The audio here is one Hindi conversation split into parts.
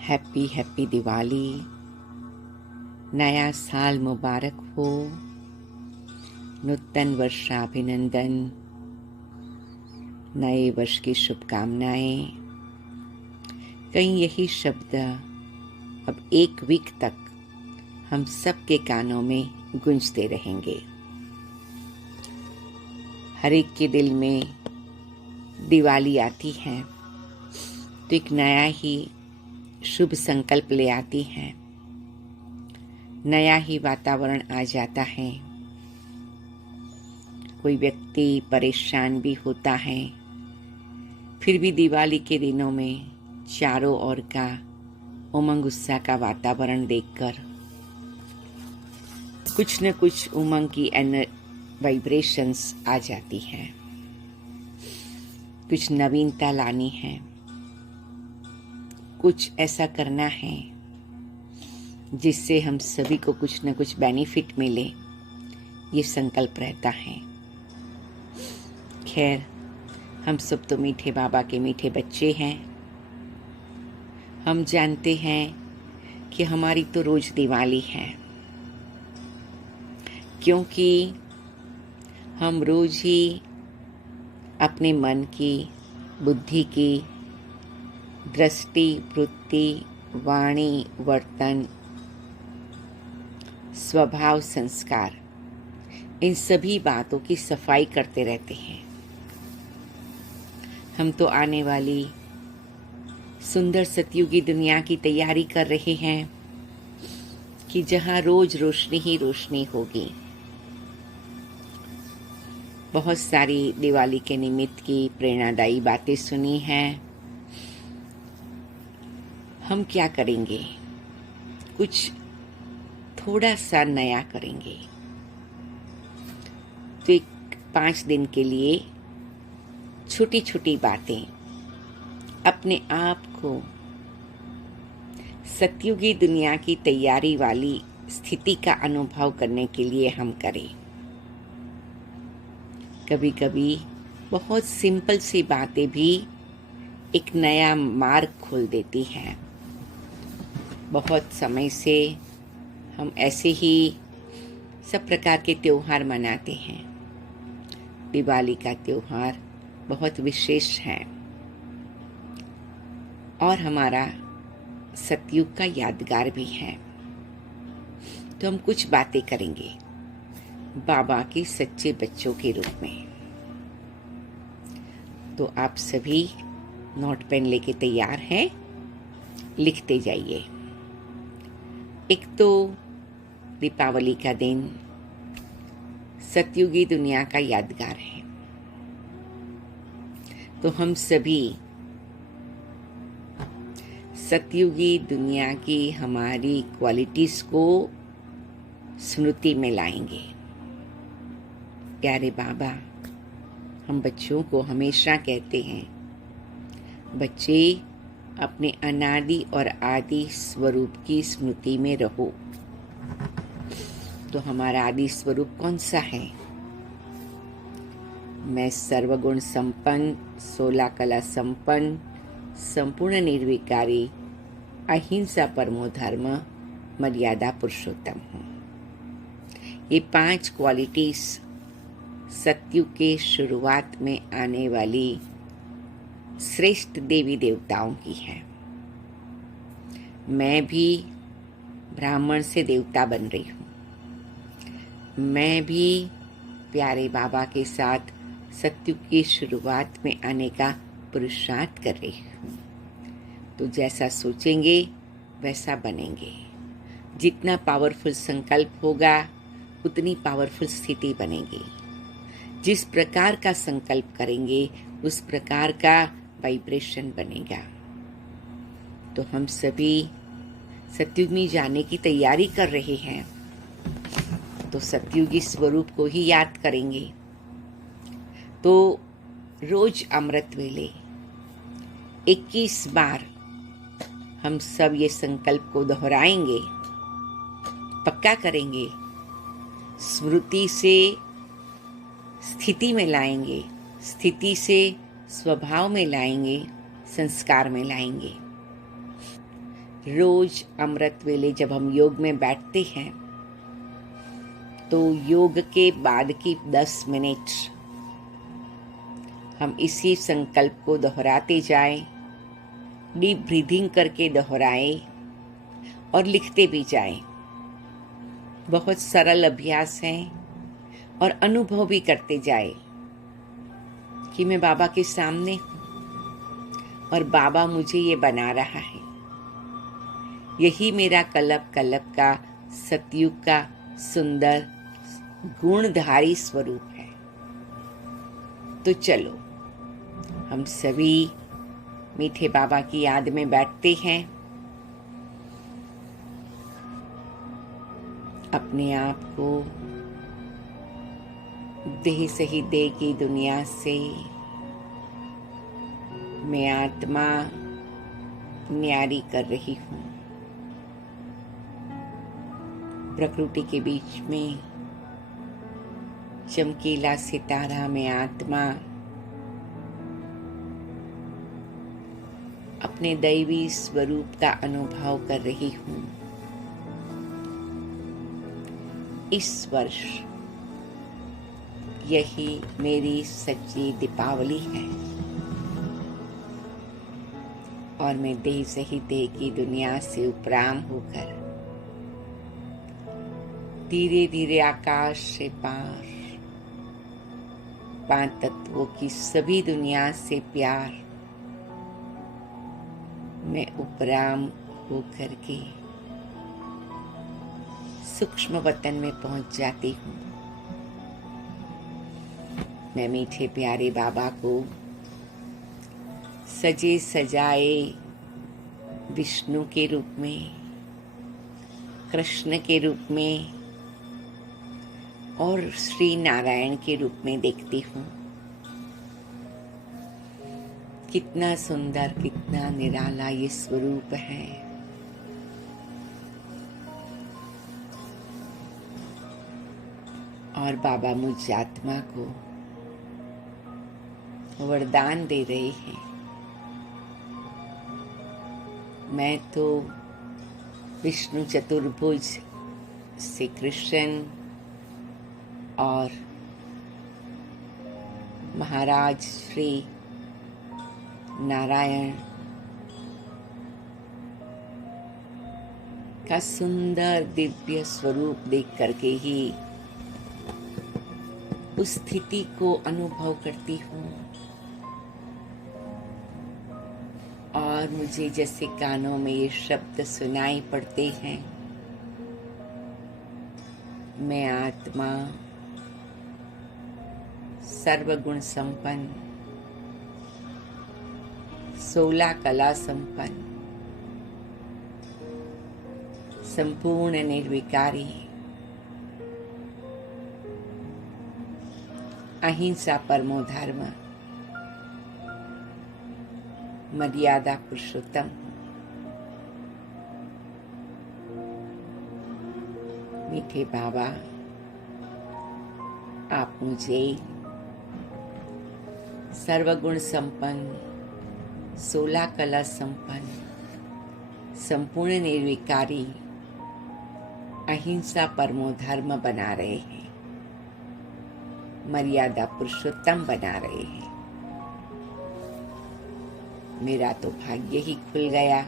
Happy happy Diwali. नया साल मुबारक हो। नूतन वर्षाभिनंदन। नए वर्ष की शुभकामनाएं। कहीं यही शब्द अब एक वीक तक हम सबके कानों में गूंजते रहेंगे। हर एक के दिल में दिवाली आती है तो एक नया ही शुभ संकल्प ले आती है। नया ही वातावरण आ जाता है। कोई व्यक्ति परेशान भी होता है, फिर भी दिवाली के दिनों में चारों ओर का उमंग उत्साह का वातावरण देखकर कुछ न कुछ उमंग की वाइब्रेशंस आ जाती हैं। कुछ नवीनता लानी है, कुछ ऐसा करना है जिससे हम सभी को कुछ न कुछ बेनिफिट मिले, ये संकल्प रहता है। खैर, हम सब तो मीठे बाबा के मीठे बच्चे हैं। हम जानते हैं कि हमारी तो रोज दिवाली है, क्योंकि हम रोज ही अपने मन की, बुद्धि की, दृष्टि, वृत्ति, वाणी, वर्तन, स्वभाव, संस्कार, इन सभी बातों की सफाई करते रहते हैं। हम तो आने वाली सुंदर सतयुगी दुनिया की तैयारी कर रहे हैं कि जहां रोज रोशनी ही रोशनी होगी। बहुत सारी दिवाली के निमित्त की प्रेरणादायी बातें सुनी हैं। हम क्या करेंगे? कुछ थोड़ा सा नया करेंगे। तो 5 दिन के लिए छोटी छोटी बातें अपने आप को सतयुगी दुनिया की तैयारी वाली स्थिति का अनुभव करने के लिए हम करें। कभी कभी बहुत सिंपल सी बातें भी एक नया मार्ग खोल देती हैं। बहुत समय से हम ऐसे ही सब प्रकार के त्योहार मनाते हैं। दिवाली का त्योहार बहुत विशेष है और हमारा सतयुग का यादगार भी है। तो हम कुछ बातें करेंगे बाबा के सच्चे बच्चों के रूप में। तो आप सभी नोट पेन लेके तैयार हैं? लिखते जाइए। एक तो दीपावली का दिन सतयुगी दुनिया का यादगार है। तो हम सभी सतयुगी दुनिया की हमारी क्वालिटीज को स्मृति में लाएंगे। प्यारे बाबा हम बच्चों को हमेशा कहते हैं, बच्चे अपने अनादि और आदि स्वरूप की स्मृति में रहो। तो हमारा आदि स्वरूप कौन सा है? मैं सर्वगुण संपन्न, 16 कला संपन्न, संपूर्ण निर्विकारी, अहिंसा परमो धर्म, मर्यादा पुरुषोत्तम हूँ। ये 5 क्वालिटीज सतयुग के शुरुआत में आने वाली श्रेष्ठ देवी देवताओं की है। मैं भी ब्राह्मण से देवता बन रही हूँ। मैं भी प्यारे बाबा के साथ सतयुग की शुरुआत में आने का पुरुषार्थ कर रही हूँ। तो जैसा सोचेंगे वैसा बनेंगे। जितना पावरफुल संकल्प होगा उतनी पावरफुल स्थिति बनेगी। जिस प्रकार का संकल्प करेंगे उस प्रकार का वाइब्रेशन बनेगा। तो हम सभी सतयुग में जाने की तैयारी कर रहे हैं, तो सतयुगी स्वरूप को ही याद करेंगे। तो रोज अमृत वेले 21 बार हम सब ये संकल्प को दोहराएंगे, पक्का करेंगे, स्मृति से स्थिति में लाएंगे, स्थिति से स्वभाव में लाएंगे, संस्कार में लाएंगे। रोज अमृत वेले जब हम योग में बैठते हैं तो योग के बाद की 10 मिनट हम इसी संकल्प को दोहराते जाएं, डीप ब्रीदिंग करके दोहराएं और लिखते भी जाएं। बहुत सरल अभ्यास है और अनुभव भी करते जाएं कि मैं बाबा के सामने हूँ और बाबा मुझे ये बना रहा है। यही मेरा कल्प कल्प का सतयुग का सुंदर गुणधारी स्वरूप है। तो चलो हम सभी मीठे बाबा की याद में बैठते हैं, अपने आप को देह सही देह की दुनिया से मैं आत्मा न्यारी कर रही हूँ। प्रकृति के बीच में चमकीला सितारा में आत्मा अपने दैवी स्वरूप का अनुभव कर रही हूँ। इस वर्ष यही मेरी सच्ची दीपावली है और मैं देह सही देह की दुनिया से उपराम होकर धीरे धीरे आकाश से पार 5 तत्वों की सभी दुनिया से प्यार मैं उपराम होकर के सूक्ष्म वतन में पहुंच जाती हूँ। मैं मीठे प्यारे बाबा को सजे सजाए विष्णु के रूप में, कृष्ण के रूप में और श्री नारायण के रूप में देखती हूँ। कितना सुंदर, कितना निराला ये स्वरूप है। और बाबा मुझ आत्मा को वरदान दे रहे हैं। मैं तो विष्णु चतुर्भुज श्री कृष्ण और महाराज श्री नारायण का सुंदर दिव्य स्वरूप देख करके ही उस स्थिति को अनुभव करती हूँ। और मुझे जैसे कानों में ये शब्द सुनाई पड़ते हैं, मैं आत्मा सर्वगुण संपन्न, 16 कला संपन्न, संपूर्ण निर्विकारी, अहिंसा परमो धर्म, मर्यादा पुरुषोत्तम, मीठे बाबा आप मुझे सर्वगुण संपन्न, 16 कला संपन्न, संपूर्ण निर्विकारी, अहिंसा परमो धर्म बना रहे हैं, मर्यादा पुरुषोत्तम बना रहे हैं। मेरा तो भाग्य ही खुल गया।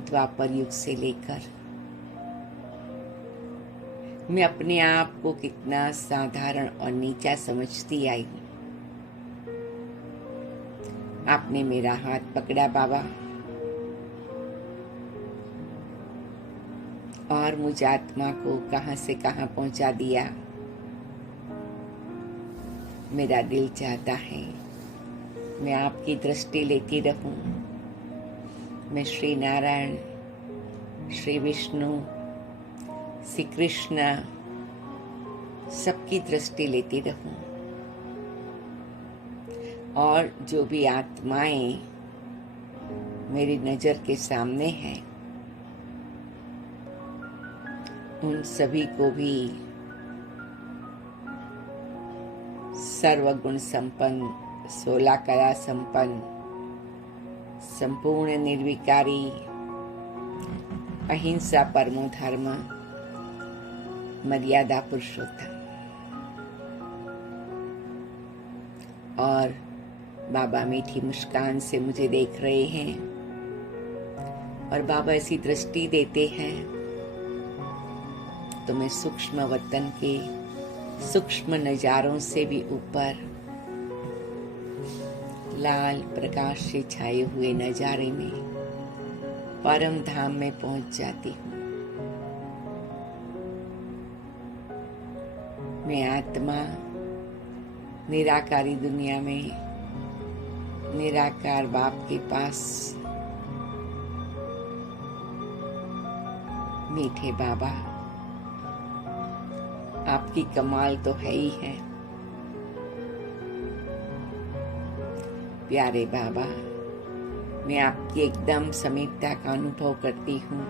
द्वापर युग से लेकर मैं अपने आप को कितना साधारण और नीचा समझती आई हूँ। आपने मेरा हाथ पकड़ा बाबा और मुझ आत्मा को कहां से कहां पहुंचा दिया। मेरा दिल चाहता है मैं आपकी दृष्टि लेती रहूं। मैं श्री नारायण, श्री विष्णु, श्री कृष्ण सबकी दृष्टि लेती रहूं और जो भी आत्माएं मेरी नजर के सामने हैं उन सभी को भी सर्वगुण संपन्न, 16 कला संपन्न, संपूर्ण निर्विकारी, अहिंसा परमो धर्म, मर्यादा पुरुषोत्तम। और बाबा मीठी मुस्कान से मुझे देख रहे हैं और बाबा ऐसी दृष्टि देते हैं तो मैं सूक्ष्म वतन के सूक्ष्म नजारों से भी ऊपर लाल प्रकाश से छाए हुए नजारे में परम धाम में पहुंच जाती हूँ। मैं आत्मा निराकारी दुनिया में निराकार बाप के पास, मीठे बाबा आपकी कमाल तो है ही है। प्यारे बाबा, मैं आपकी एकदम समीपता का अनुभव करती हूँ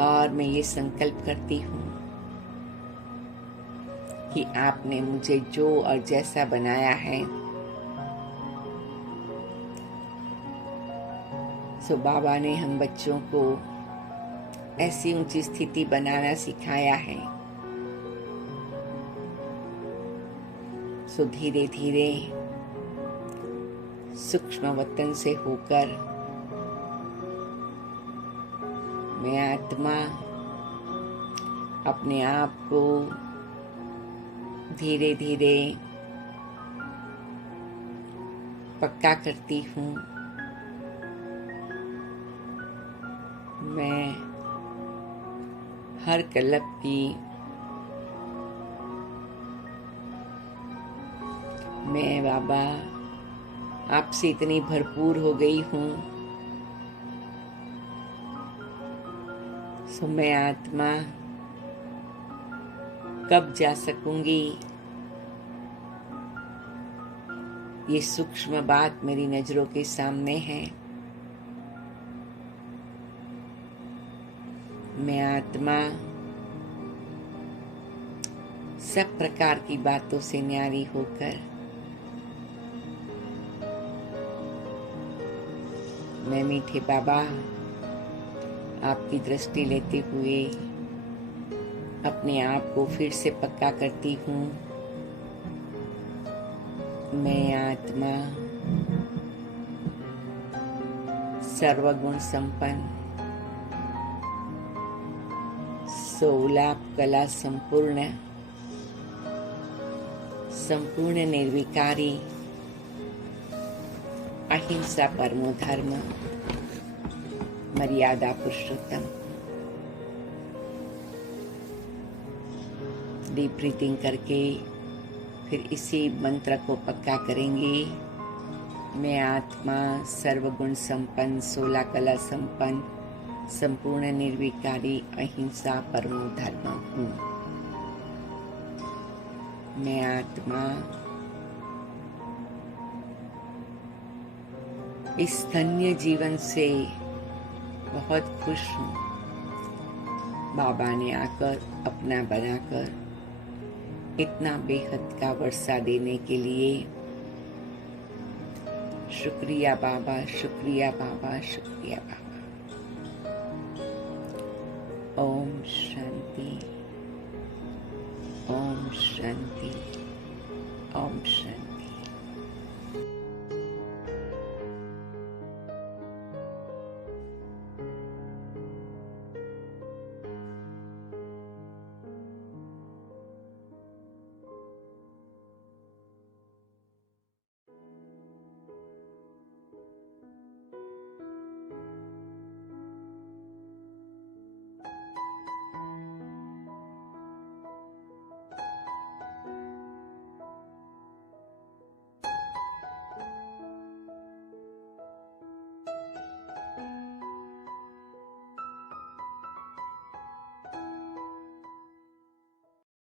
और मैं ये संकल्प करती हूँ कि आपने मुझे जो और जैसा बनाया है सो बाबा ने हम बच्चों को ऐसी ऊंची स्थिति बनाना सिखाया है। सो धीरे धीरे सूक्ष्म वतन से होकर मैं आत्मा अपने आप को धीरे धीरे पक्का करती हूँ। मैं हर कल्प की, मैं बाबा आपसे इतनी भरपूर हो गई हूँ सो मैं आत्मा कब जा सकूंगी, ये सूक्ष्म बात मेरी नजरों के सामने है। मैं आत्मा सब प्रकार की बातों से न्यारी होकर मैं मीठे बाबा आपकी दृष्टि लेते हुए अपने आप को फिर से पक्का करती हूँ। मैं आत्मा सर्वगुण संपन्न, सोलाप कला संपूर्ण, संपूर्ण निर्विकारी, अहिंसा परमो धर्म, मर्यादा पुरुषोत्तम। डीप ब्रीथिंग करके फिर इसी मंत्र को पक्का करेंगे। मैं आत्मा सर्वगुण संपन्न, 16 कला संपन्न, संपूर्ण निर्विकारी, अहिंसा परमो धर्म हूँ। मैं आत्मा इस धन्य जीवन से बहुत खुश हूँ। बाबा ने आकर अपना बनाकर इतना बेहद का वर्षा देने के लिए शुक्रिया बाबा, शुक्रिया बाबा, शुक्रिया बाबा। ओम शांति, ओम शांति, ओम शांति।